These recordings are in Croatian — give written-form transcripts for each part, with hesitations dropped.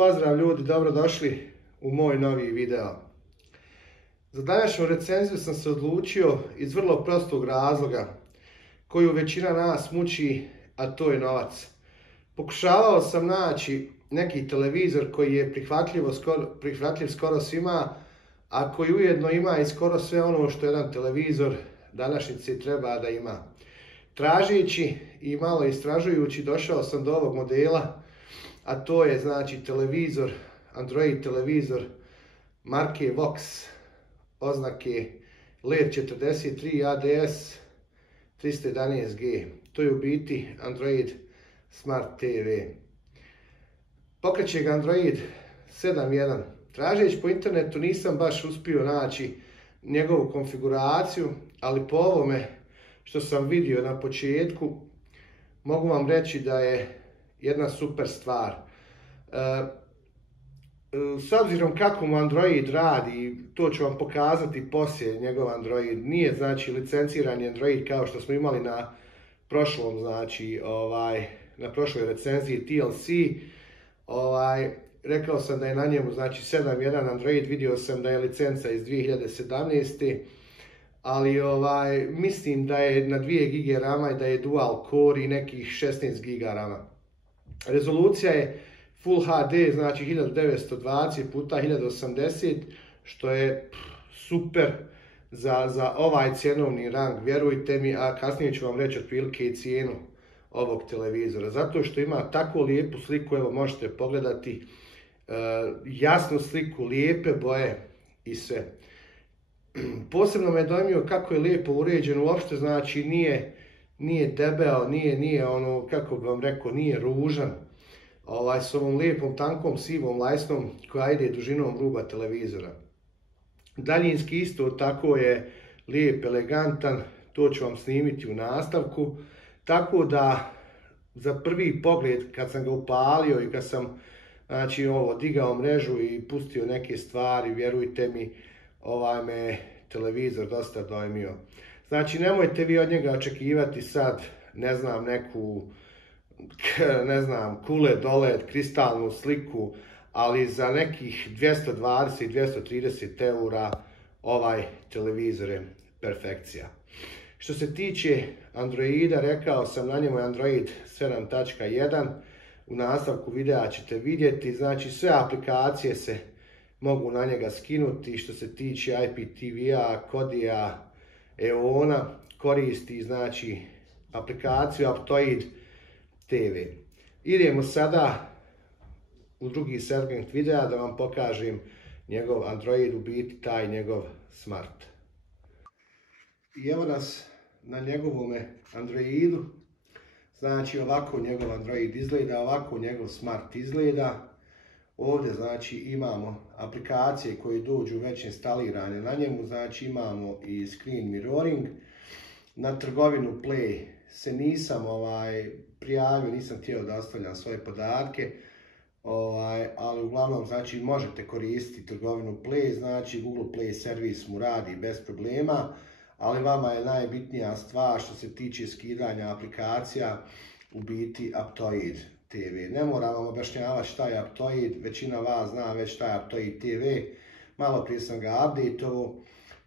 pozdrav ljudi, dobrodošli u moj novi video. Za današnju recenziju sam se odlučio iz vrlo prostog razloga koju većina nas muči, a to je novac. Pokušavao sam naći neki televizor koji je prihvatljiv skoro svima, a koji ujedno ima i skoro sve ono što jedan televizor današnjice treba da ima. Tražeći i malo istražujući došao sam do ovog modela, a to je znači televizor, Android televizor marke Vox, oznake LED 43 ADS 311G. To je u biti Android Smart TV. Pokreće ga Android 7.1. Tražeći po internetu nisam baš uspio naći njegovu konfiguraciju, ali po ovome što sam vidio na početku mogu vam reći da je jedna super stvar. S obzirom kako mu Android radi, to ću vam pokazati poslije njegov Android. Nije znači licencirani Android kao što smo imali na prošlom, znači na prošloj recenziji TLC. Rekao sam da je na njemu znači 7.1 Android, vidio sam da je licenca iz 2017. Ali mislim da je na 2 GB rama i da je dual core i nekih 16 GB rama. Rezolucija je Full HD, znači 1920 x 1080, što je super za ovaj cjenovni rang, vjerujte mi, a kasnije ću vam reći otprilike i cijenu ovog televizora. Zato što ima tako lijepu sliku, evo možete pogledati, jasnu sliku, lijepe boje i sve. Posebno me dojmio kako je lijepo uređen, uopšte znači nije debeo, nije ono, kako bi vam rekao, nije ružan. S ovom lijepom tankom sivom lajsnom koja ide dužinom ruba televizora. Daljinski isto tako je lijep, elegantan, to ću vam snimiti u nastavku. Tako da za prvi pogled kad sam ga upalio i kad sam digao mrežu i pustio neke stvari, vjerujte mi, me televizor dosta dojmio. Znači nemojte vi od njega očekivati sad, ne znam, neku QLED, OLED, kristalnu sliku, ali za nekih 220-230 eura ovaj televizor je perfekcija. Što se tiče Androida, rekao sam, na njemu je Android 7.1, u nastavku videa ćete vidjeti, znači sve aplikacije se mogu na njega skinuti. Što se tiče IPTV-a, Kodija, EON-a, koristi znači aplikaciju Aptoid TV. Idemo sada u drugi segment videa da vam pokažem njegov Android, u biti taj njegov Smart. I evo nas na njegovome Androidu. Znači ovako njegov Android izgleda, ovako njegov Smart izgleda. Ovdje znači imamo aplikacije koje dođu već instalirane na njemu, znači imamo i screen mirroring. Na trgovinu Play se nisam prijavio, nisam htio da ostavljam svoje podatke, ali uglavnom znači možete koristiti trgovinu Play, znači Google Play servis mu radi bez problema, ali vama je najbitnija stvar što se tiče skidanja aplikacija u biti Aptoid TV. Ne moram vam objašnjavati šta je Aptoid, većina vas zna već šta je Aptoid TV, malo prije sam ga updateovao,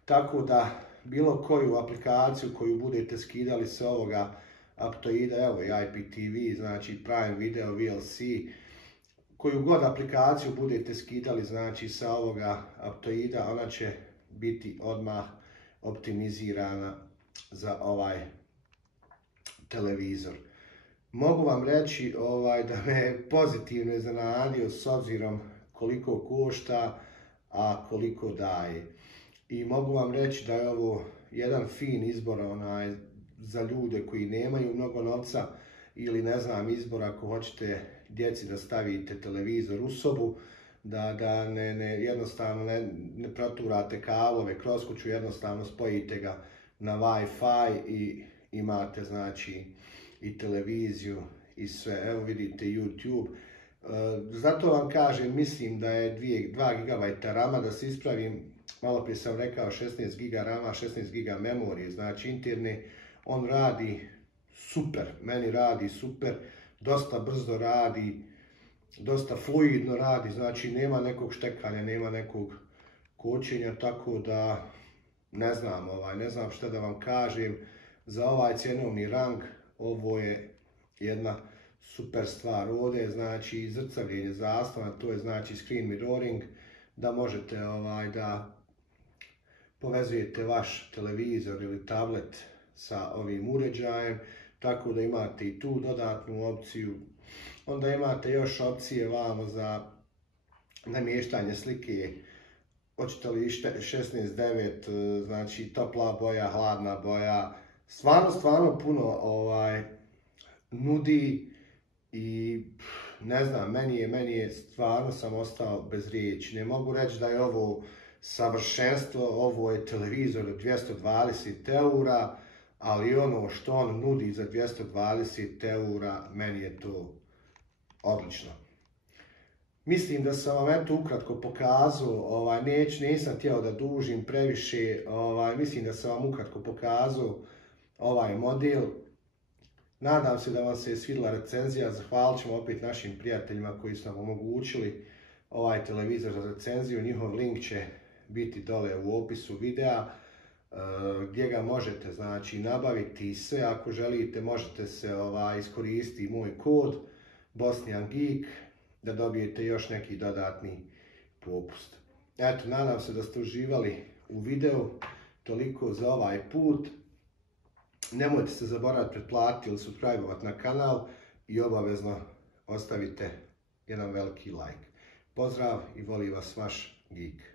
tako da bilo koju aplikaciju koju budete skidali sa ovoga Aptoida, evo i IPTV, znači Prime Video, VLC, koju god aplikaciju budete skidali znači sa ovoga Aptoida, ona će biti odmah optimizirana za ovaj televizor. Mogu vam reći da me pozitivno iznenadio s obzirom koliko košta, a koliko daje. I mogu vam reći da je ovo jedan fin izbor za ljude koji nemaju mnogo novca, ili ne znam, izbor ako hoćete djeci da stavite televizor u sobu, da jednostavno ne proturate kablove kroz kuću, jednostavno spojite ga na Wi-Fi i imate znači i televiziju i sve. Evo vidite YouTube. Zato vam kažem, mislim da je 2 GB rama, da se ispravim, malo prije sam rekao 16 GB rama, 16 GB memorije, znači interne. On radi super, meni radi super, dosta brzo radi, dosta fluidno radi, znači nema nekog štekanja, nema nekog kočenja, tako da ne znam šta da vam kažem. Za ovaj cjenovni rang ovo je jedna super stvar. Ovdje je znači zrcavljenje zaslona, to je znači screen mirroring, da možete da povezujete vaš televizor ili tablet sa ovim uređajem, tako da imate i tu dodatnu opciju. Onda imate još opcije vamo za namještanje slike, hoćete li 16:9, znači topla boja, hladna boja, stvarno puno nudi i ne znam, meni je stvarno sam ostao bez riječi. Ne mogu reći da je ovo savršenstvo, ovo je televizor od 220 eura, ali ono što on nudi za 220 eura, meni je to odlično. Mislim da sam vam eto ukratko pokazao, nisam htio da dužim previše, mislim da sam vam ukratko pokazao ovaj model. Nadam se da vam se je svidjela recenzija, zahvalit ćemo opet našim prijateljima koji su nam omogućili ovaj televizor za recenziju, njihov link će biti dole u opisu videa, gdje ga možete znači nabaviti sve. Ako želite možete se iskoristiti moj kod Bosnian Geek da dobijete još neki dodatni popust. Eto, nadam se da ste uživali u videu, toliko za ovaj put. Nemojte se zaboraviti pretplatiti ili subscribe-ovati na kanal i obavezno ostavite jedan veliki like. Pozdrav i voli vas vaš Geek.